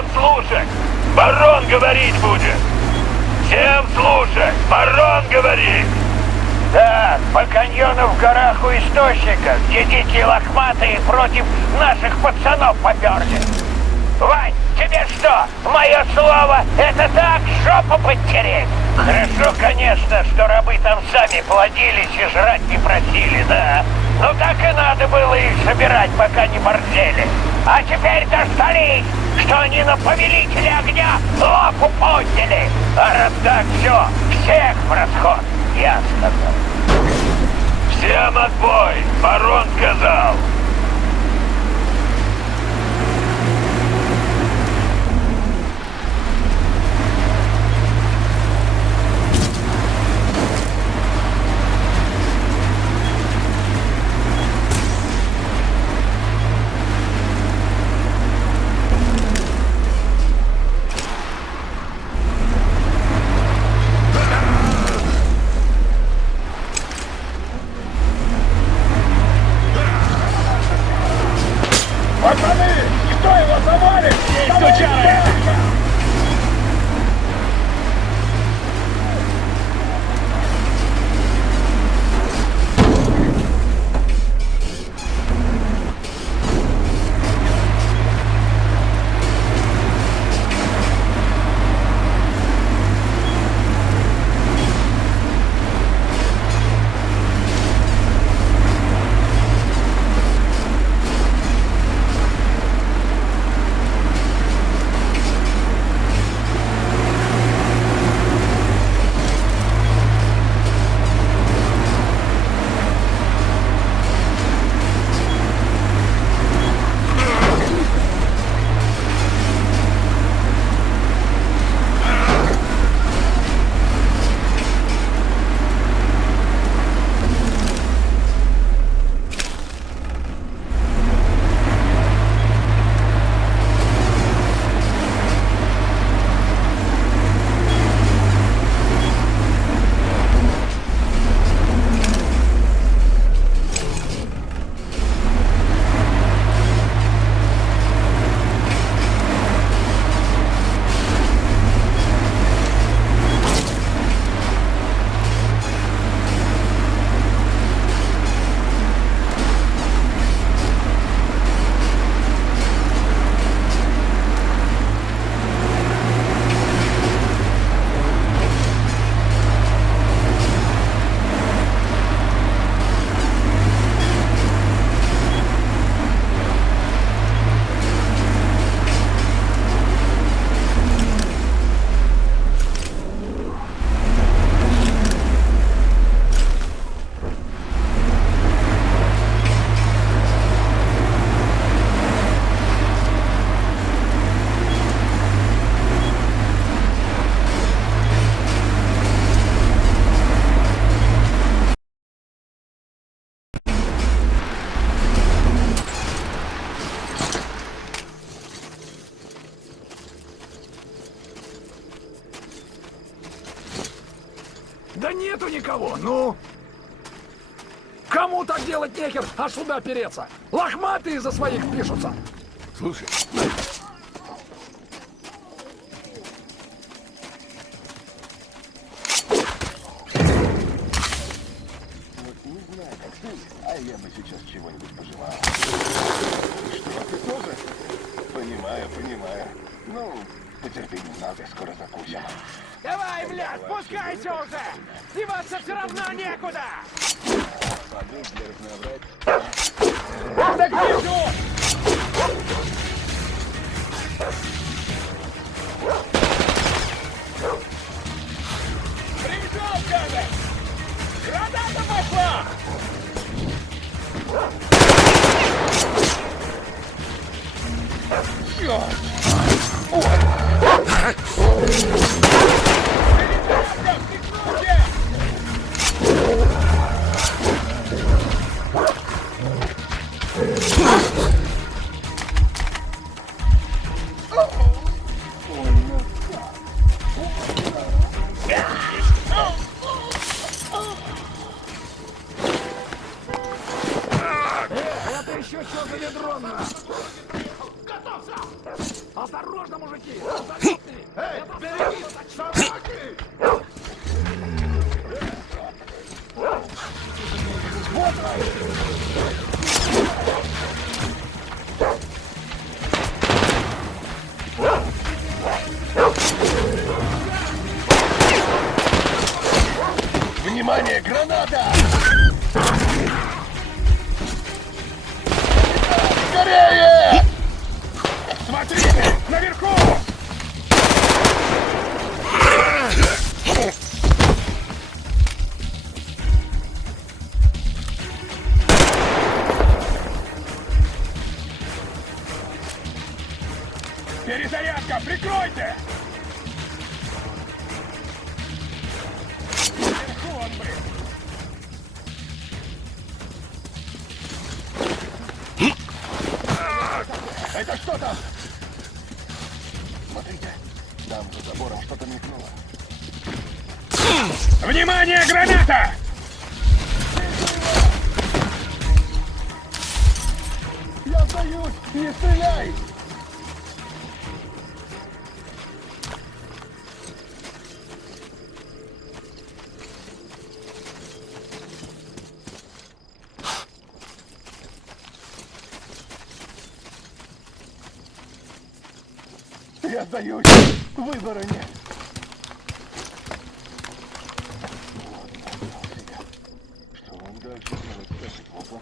Всем слушать! Барон говорить будет! Всем слушать! Барон говорит! Так, по каньону в горах у источника, где дикие лохматые против наших пацанов поперли. Вань, тебе что, мое слово, это так, жопу подтереть? Хорошо, конечно, что рабы там сами плодились и жрать не просили, да? Ну так и надо было их собирать, пока не борзели. А теперь дождались, что они на повелителя огня лапу подняли. А раз так, все, всех в расход, я сказал. Всем отбой! Барон сказал! Пацаны, кто его завалит? Стучали! Да нету никого, ну! Кому так делать нехер, а сюда переться? Лохматые за своих пишутся! Слушай, Не знаю, как ты, а я бы сейчас чего-нибудь пожелал. Что, ты тоже? Понимаю. Ну, потерпи немного, скоро закусим. Давай, блядь, спускайся уже! Деваться все равно некуда! Так вижу! Пришел, кажется! Граната пошла! Осторожно, мужики! Вертолетные! Эй, Это бери собаки! Вот он! Внимание, граната! Скорее! Смотрите, наверху! Перезарядка, прикройте! Наверху он, блин! Это что там? Смотрите, там за забором что-то мелькнуло. Внимание, граната! Я сдаюсь! Не стреляй! Я сдаюсь! Выбора нет! Что он дальше делать с этой плохой?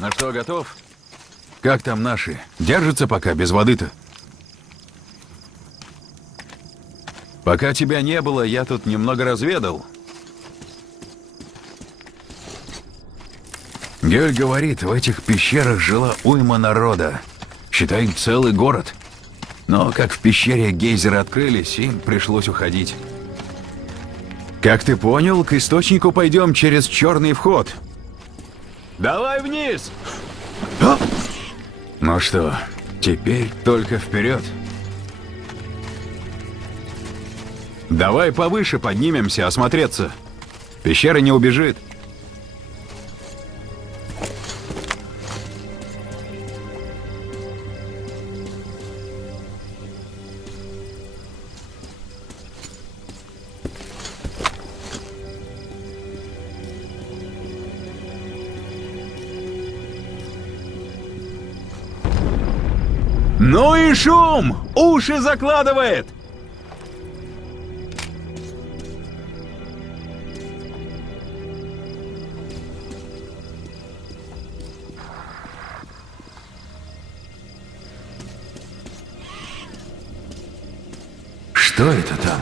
Ну что, готов? Как там наши? Держатся пока без воды-то? Пока тебя не было, я тут немного разведал. Гель говорит, в этих пещерах жила уйма народа. Считай, целый город. Но как в пещере гейзеры открылись, им пришлось уходить. Как ты понял, к источнику пойдем через черный вход. Давай вниз! Ну что, теперь только вперед. Давай повыше поднимемся, осмотреться. Пещера не убежит. Ну и шум! Уши закладывает! Что это там?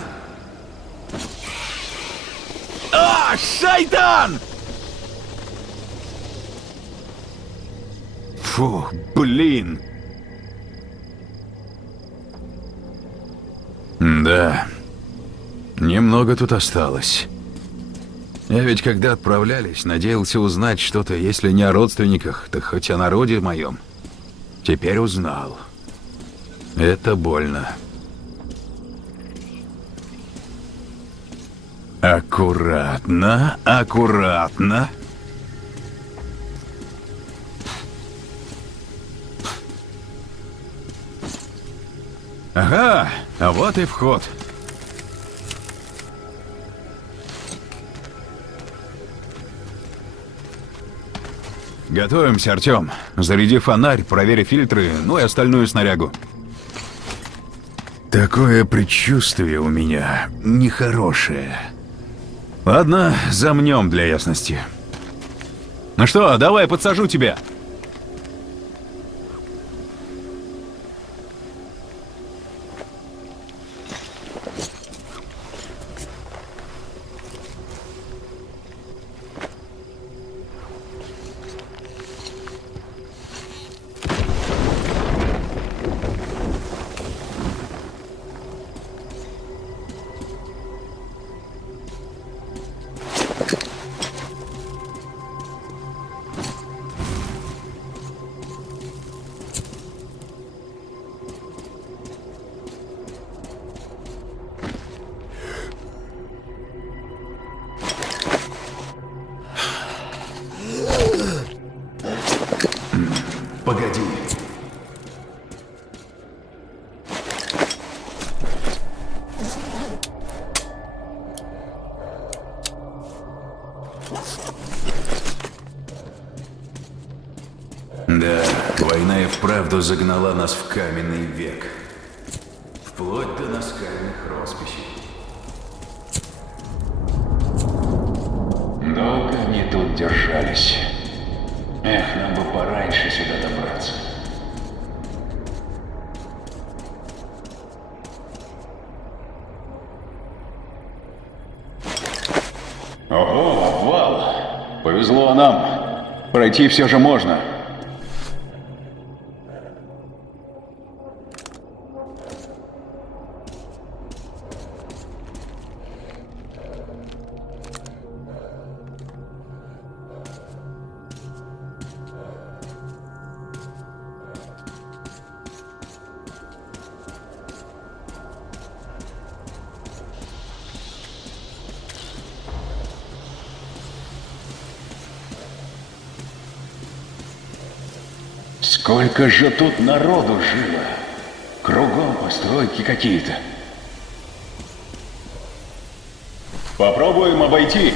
А, шайтан! Фу, блин. Да, немного тут осталось. Я ведь когда отправлялись, надеялся узнать что-то, если не о родственниках, так хоть о народе моем. Теперь узнал. Это больно. Аккуратно, аккуратно. Ага, а вот и вход. Готовимся, Артём. Заряди фонарь, проверь фильтры, ну и остальную снарягу. Такое предчувствие у меня нехорошее. Ладно, замнем для ясности. Ну что, давай подсажу тебя. Погоди. Да, война и вправду загнала нас в каменный век. Вплоть до наскальных росписей. Долго они тут держались. Эх, нам бы пораньше сюда добраться. Ого, обвал! Повезло нам. Пройти все же можно. Сколько же тут народу жило! Кругом постройки какие-то. Попробуем обойти.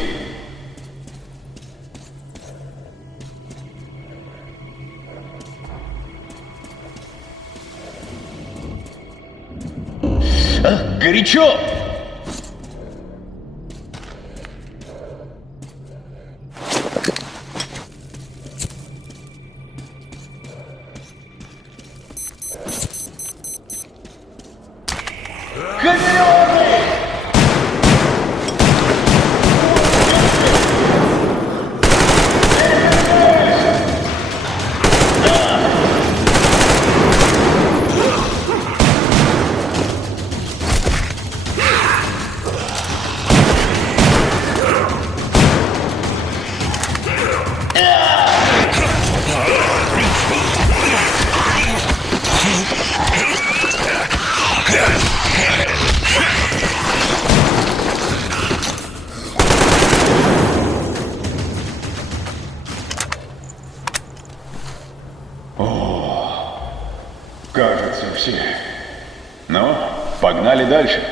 Ах, горячо! Кажется, все. Ну, погнали дальше.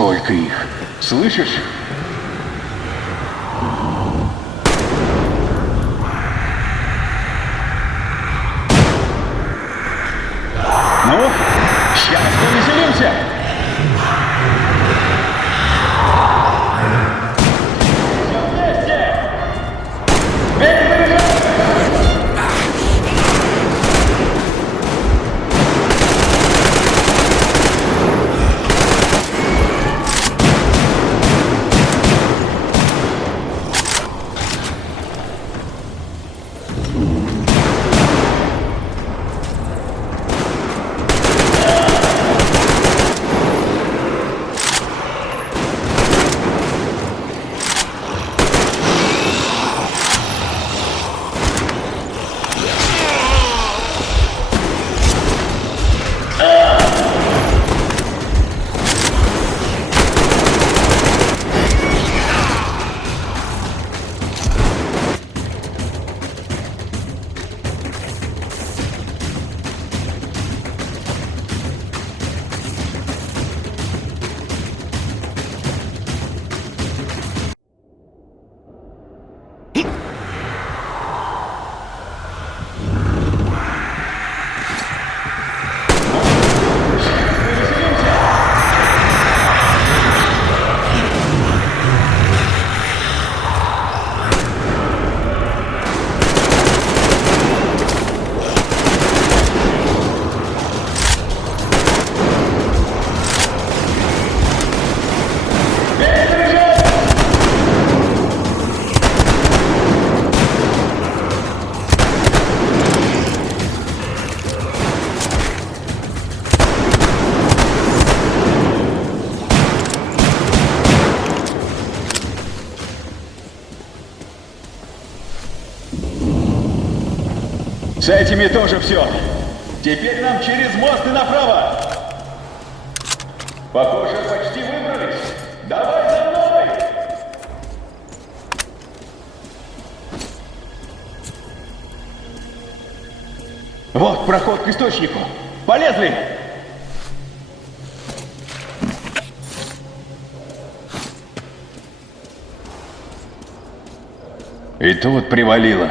Сколько их? Слышишь? Ну, сейчас повеселимся! Все вместе! Перезаряжай! С этими тоже все. Теперь нам через мост и направо. Похоже, почти выбрались. Давай за мной! Вот проход к источнику. Полезли! И тут привалило.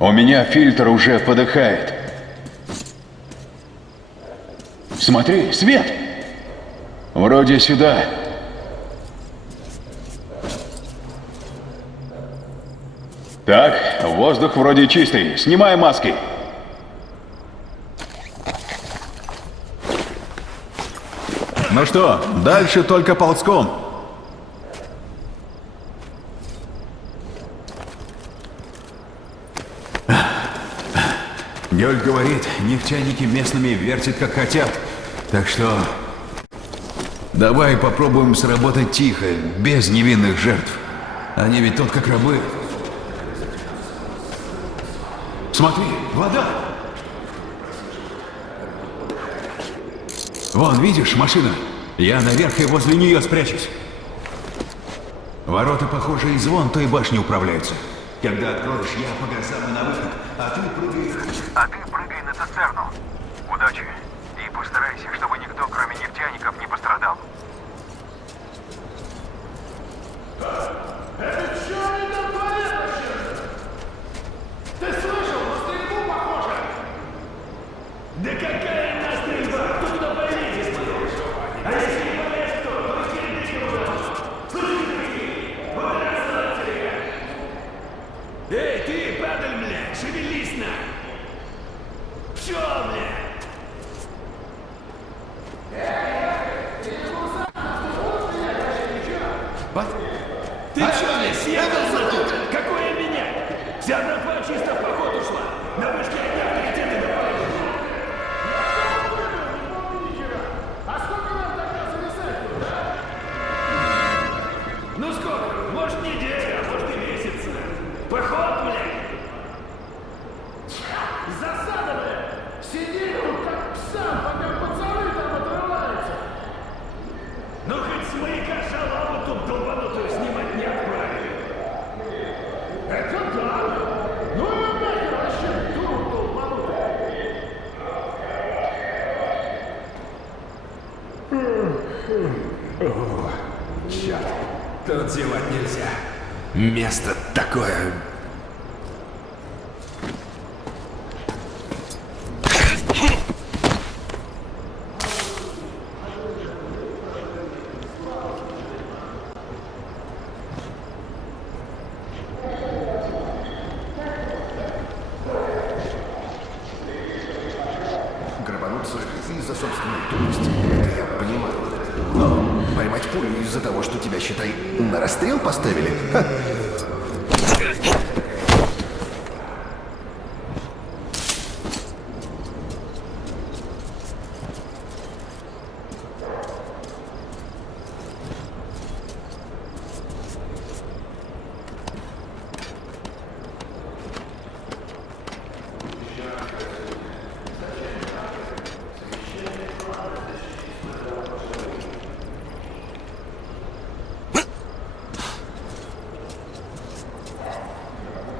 У меня фильтр уже подыхает. Смотри, свет! Вроде сюда. Так, воздух вроде чистый. Снимай маски. Ну что, дальше только ползком. Гёль говорит, нефтяники местными вертят как хотят. Так что давай попробуем сработать тихо, без невинных жертв. Они ведь тут как рабы. Смотри, вода! Вон, видишь, машина? Я наверх и возле нее спрячусь. Ворота, похоже, из вон той башни управляются. Когда откроешь, я по газам на выход, а ты прыгай на цистерну. Удачи. И постарайся, чтобы никто, кроме нефтяников, не пострадал. Это что они там творят вообще? Ты слышал? На стрельбу похоже! Да какая на стрельба? Кто туда полезет, смотришь? А если не полезет, то стрельбите куда? Слышите, такие? Вот раз рация! Эй, ты, падаль, блядь, шевелись на! Всё, блядь! Ты чё, блядь, съехался тут? Какое меня? Вся братва чисто в поход ушла. На вышке одни авторитеты добавили. А сколько нам тогда зависать тут, да? Ну сколько? Может, неделя, а может и месяц. Поход, блядь! Засада, блядь! Сиди тут как пса, пока пацаны там отрываются. Ну хоть с маяка шалаву тут долбанутую снимать не отправили. Это да! Ну и нахер вообще дуру долбанутую! Тут зевать нельзя. Место такое... Грабануться из-за собственной тупости, это я понимаю. Но поймать пулю из-за того, что тебя, считай, на расстрел поставили? Ха.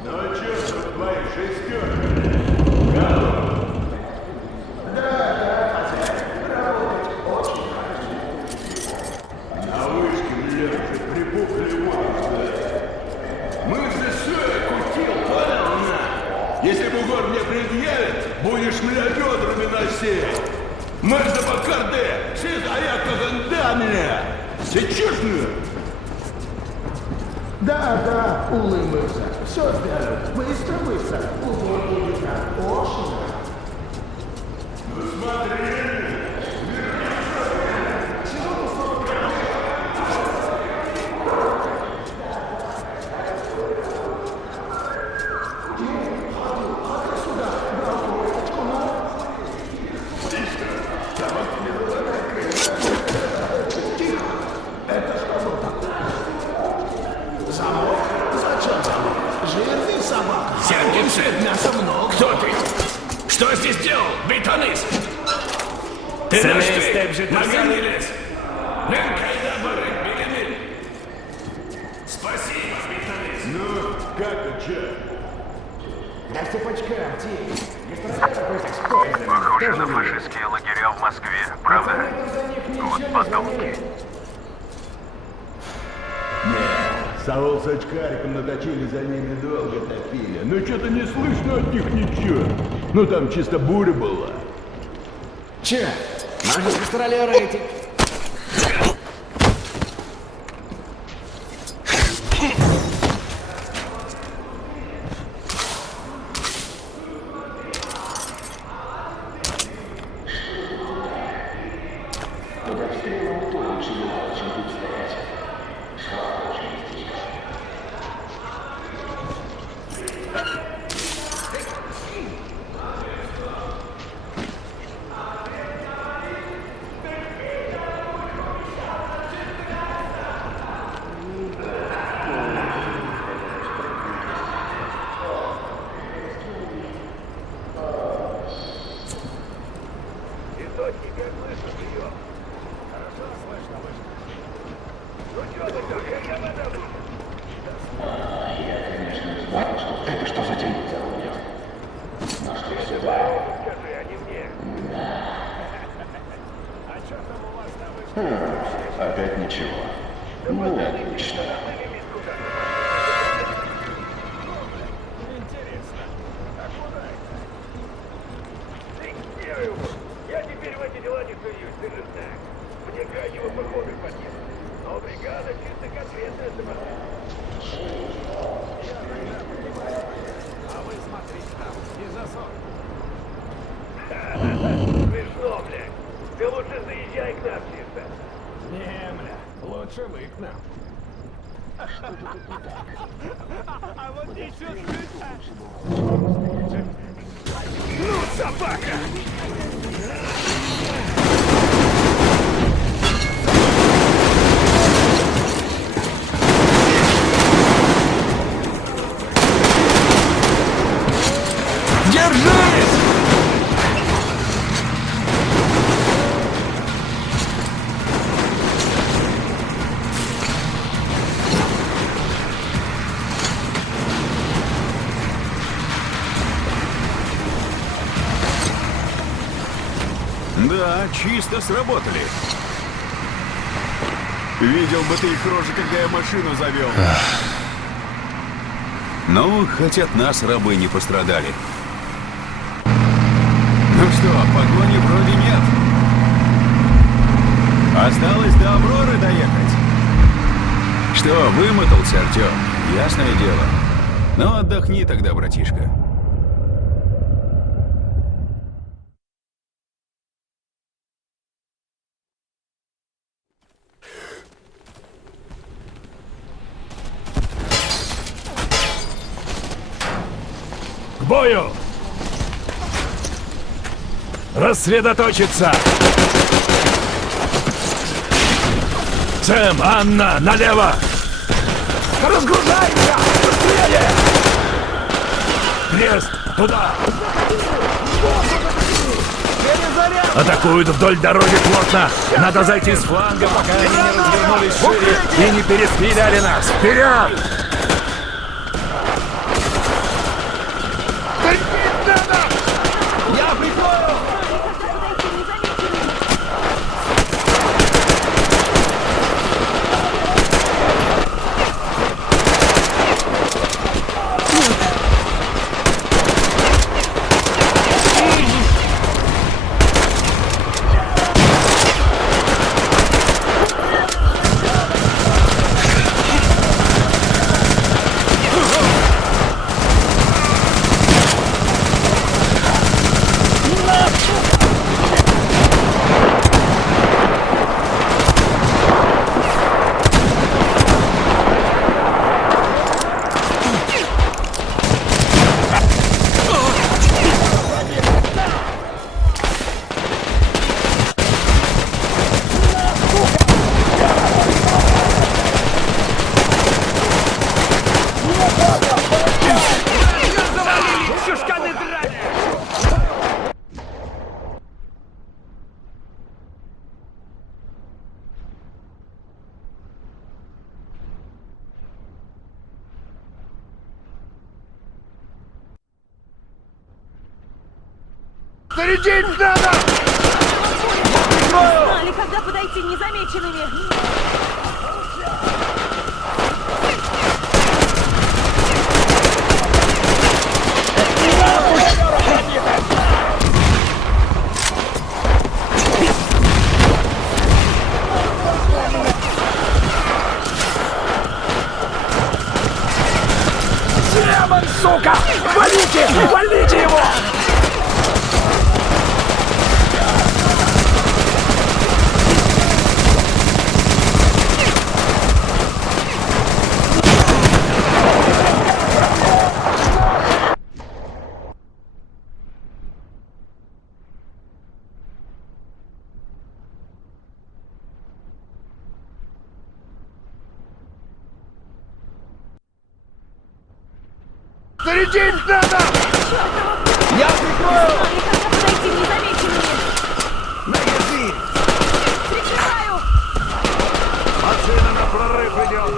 Ну чё тут твои шестерки? Голова? На вышке, блядь, припухли волосы. Мы же все кутил, понял, на? Если бугор мне предъявит, будешь меня бедрами носить. Мэрда Бакарде, сиз аяк каганда меня. Сечешь мне? Да, улыбайся. Все сделаю. Быстро. Убор будет очень. Ну смотри. Жирный собака. Сергей, Мяса много. кто ты? Что здесь делал, бетонист? Ты наш ты, Маганый лес. Ненкайда барык, белины. Спасибо, бетонист. Ну, как это, Да цепочка, тихо. Гастарбайтеров этих с поездами. Похоже на фашистские лагеря в Москве, правда? Вот подонки. Саул с очкариком наточили, за ними долго топили. Но что-то не слышно от них ничего. Ну там чисто буря была. Че? Может, гастролеры эти... Это что за день? Опять ничего. Ну, отлично. Я теперь в эти дела не суюсь, ты же знаешь. Мне крайнего похода хватит. Но бригада чисто конкретная самолет. А вы смотрите там, не засор. Смешно, блядь. Ты лучше заезжай к нам чисто. Не, бля, лучше вы к нам. А вот ничего слышно. Ну, собака! Держись! Да, чисто сработали. Видел бы ты их рожи, когда я машину завел. Ну, хоть от нас рабы не пострадали. Ну что, погони вроде нет. Осталось до Авроры доехать. Что, вымотался, Артем? Ясное дело. Ну, отдохни тогда, братишка. К бою! Рассредоточиться! Сэм, Анна, налево! Разгружаемся! Быстрее! Крест, туда! Атакуют вдоль дороги плотно! Надо зайти с фланга, пока они не развернулись шире и не перестреляли нас! Вперед! Я прикрою! Зарядить надо! Знали, когда подойти незамеченными. Демон, сука! Валите! Валите его! Зарядить надо! Я прикрою! Знали, когда подойти незамеченными. Магазин! Прикрываю! Машина на прорыв идет!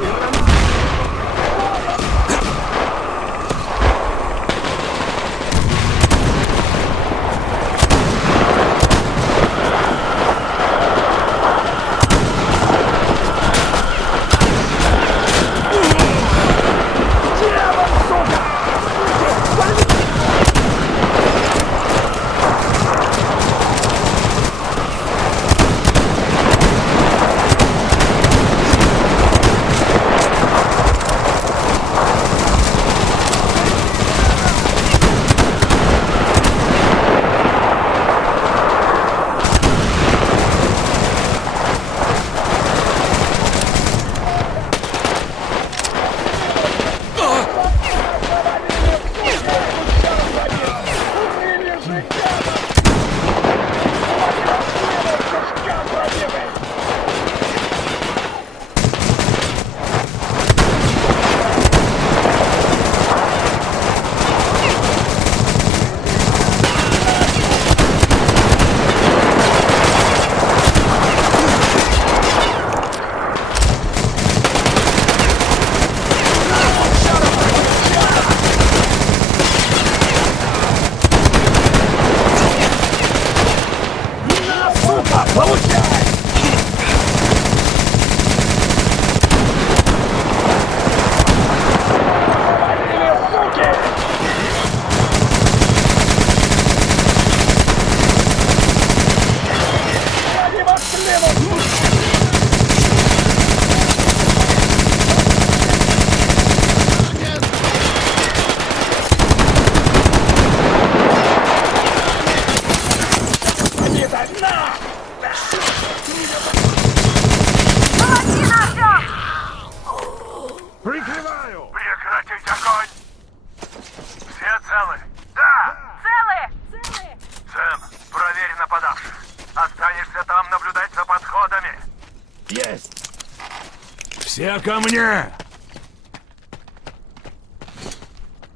ко мне!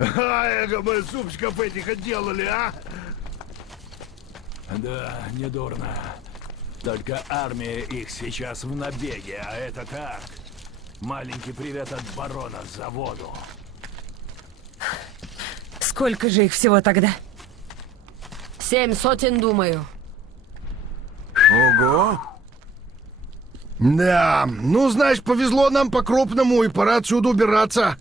Эго, мы супчиков этих отделали, а? Да, недурно. Только армия их сейчас в набеге, а это так. Маленький привет от барона заводу. Сколько же их всего тогда? 700, думаю. Ого! Да, ну, значит, повезло нам по-крупному, и пора отсюда убираться.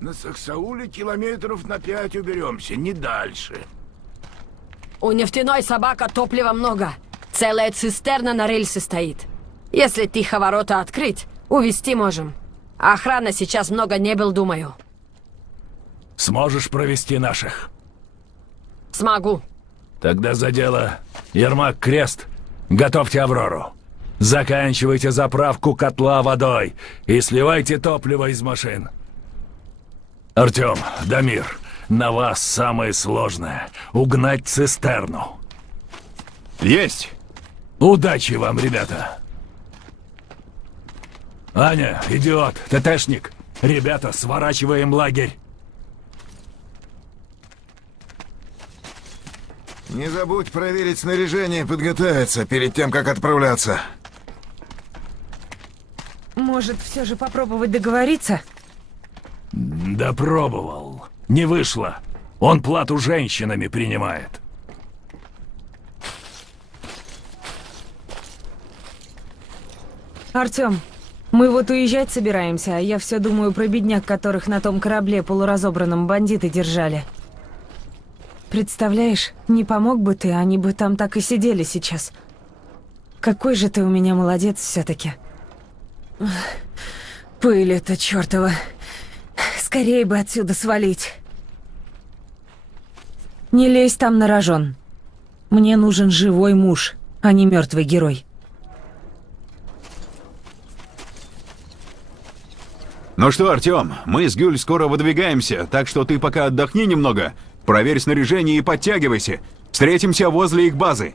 На Саксауле километров на 5 уберемся, не дальше. У нефтяной собака топлива много. Целая цистерна на рельсе стоит. Если тихо ворота открыть, увезти можем. А охрана сейчас много не был, думаю. Сможешь провести наших? Смогу. Тогда за дело. Ермак, Крест, готовьте Аврору. Заканчивайте заправку котла водой и сливайте топливо из машин. Артём, Дамир, на вас самое сложное — угнать цистерну. Есть! Удачи вам, ребята! Аня, идиот, ТТшник, ребята, сворачиваем лагерь. Не забудь проверить снаряжение и подготовиться перед тем, как отправляться. Может, все же попробовать договориться? Да пробовал. Не вышло. Он плату женщинами принимает. Артём, мы вот уезжать собираемся, а я все думаю про бедняк, которых на том корабле полуразобранном бандиты держали. Представляешь, не помог бы ты, они бы там так и сидели сейчас. Какой же ты у меня молодец все-таки. Пыль эта чертова. Скорее бы отсюда свалить. Не лезь там на рожон. Мне нужен живой муж, а не мертвый герой. Ну что, Артём, мы с Гюль скоро выдвигаемся, так что ты пока отдохни немного, проверь снаряжение и подтягивайся. Встретимся возле их базы.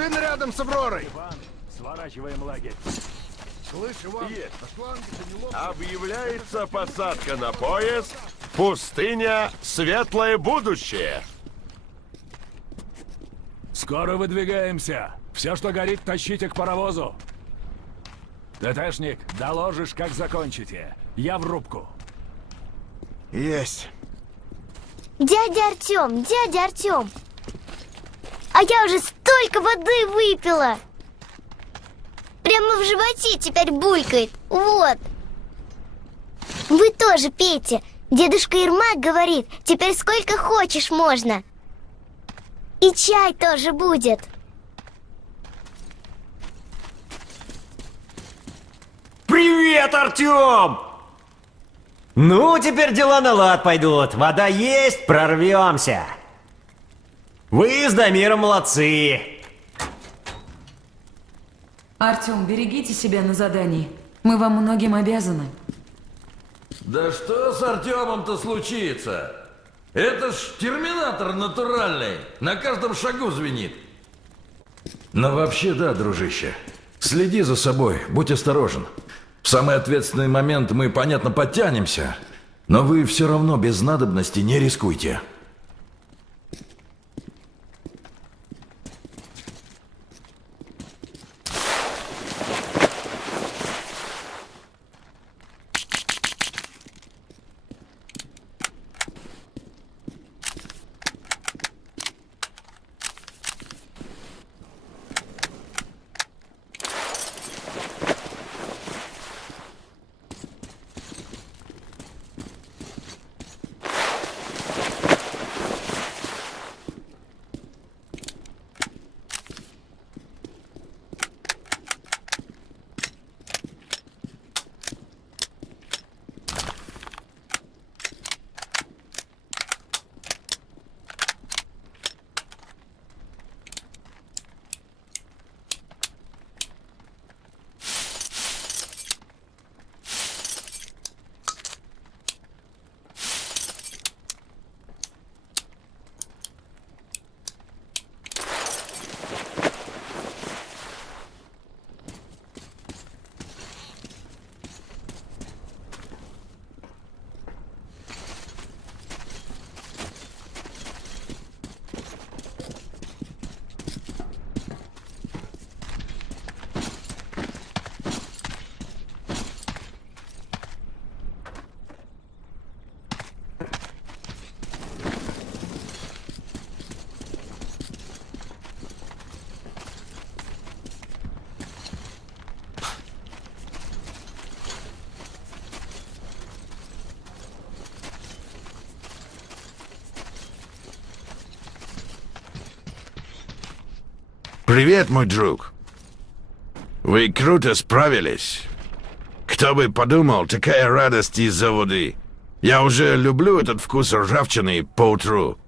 Машина рядом с Авророй! Сворачиваем лагерь. Слышь, Иван, Объявляется посадка на поезд «Пустыня. Светлое будущее». Скоро выдвигаемся. Все, что горит, тащите к паровозу. ТТшник, доложишь, как закончите. Я в рубку. Есть. Дядя Артём! А я уже столько воды выпила! Прямо в животе теперь булькает. Вот. Вы тоже пейте. Дедушка Ермак говорит, теперь сколько хочешь можно. И чай тоже будет. Привет, Артём! Ну, теперь дела на лад пойдут. Вода есть, прорвемся. Вы с Дамиром молодцы. Артём, берегите себя на задании. Мы вам многим обязаны. Да что с Артемом-то случится? Это ж терминатор натуральный. На каждом шагу звенит. Но вообще да, дружище. Следи за собой, будь осторожен. В самый ответственный момент мы, понятно, подтянемся, но вы все равно без надобности не рискуйте. Привет, мой друг. Вы круто справились. Кто бы подумал, такая радость из-за воды. Я уже люблю этот вкус ржавчины поутру.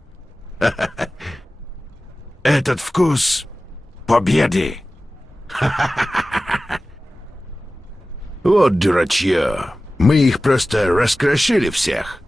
Этот вкус победы. Вот дурачье. Мы их просто раскрошили всех.